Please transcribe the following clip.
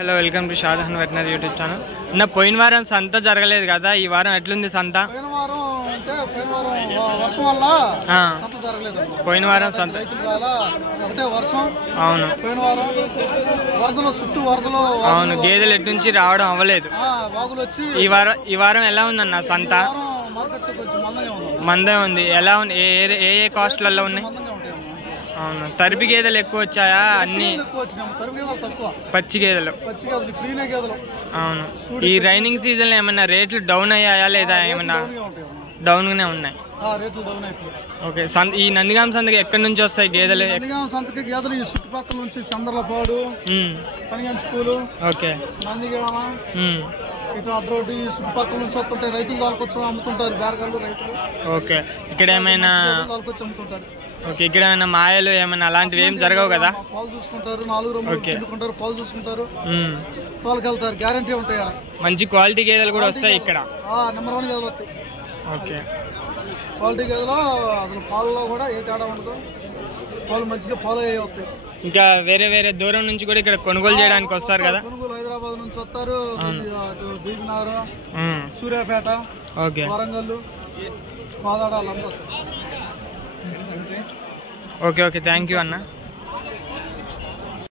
Hello, welcome to Shahjahan veterinary YouTube channel. నిన్న పోయిన వారం సంత జరగలేదు కదా, ఈ వారం ఎట్లుంది సంత? పోయిన వారం సంత అవును అవును గేదెలు ఎటు నుంచి రావడం అవ్వలేదు. ఈ వారం ఎలా ఉందన్న సంత? మందే ఉంది. ఎలా ఉంది? ఏ ఏ కాస్ట్లలో ఉన్నాయి? అవును, తరిపి గేదెలు ఎక్కువ వచ్చాయా? అన్ని పచ్చి గేదెలు. అవును, ఈ రైనింగ్ సీజన్ లో ఏమన్నా రేట్లు డౌన్ అయ్యాయా లేదా? ఏమన్నా డౌన్ గానే ఉన్నాయి. ఓకే, ఈ నందిగామ సంతకి ఎక్కడి నుంచి వస్తాయి గేదెలు? గేదెలు ఈ చుట్టుపక్కల నుంచి చంద్రలపాడు, పనిగంచుకూలు, ఓకే, నందిగామ, ఇటు అడ్రోడ్ ఈ చుట్టుపక్కల నుంచి వస్తుంటాయి. రైతులు తోలుకొచ్చి అమ్ముతుంటారు, బేరగాళ్ళు రైతులు. ఓకే, ఇక్కడ ఏమైనా తోలుకొచ్చి అమ్ముతుంటారు. ఓకే, ఇక్కడ ఏమైనా మాయలు ఏమైనా అలాంటివి ఏం జరగవు కదా? పాలు చూసుకుంటారు, 4 రూములు పాలు చూసుకుంటారు, తోలుకెళ్తారు, గ్యారంటీ ఉంటాయి. మంచి క్వాలిటీ గేదెలు కూడా వస్తాయి ఇక్కడ. నెంబర్ 1 గేదెలు వస్తాయి. ఓకే, క్వాలిటీ గేదెలో అసలు పాలలో కూడా ఏ తేడా ఉండదు. పాలు మంచిగా పాలు అయ్యే వస్తాయి. ఇంకా వేరే వేరే దూరం నుంచి కూడా ఇక్కడ కొనుగోలు చేయడానికి వస్తారు కదా? కొనుగోలు హైదరాబాద్ నుంచి వస్తారు, Bibinagar, Suryapet, Warangal, Kodad. Okay okay, thank you అన్న.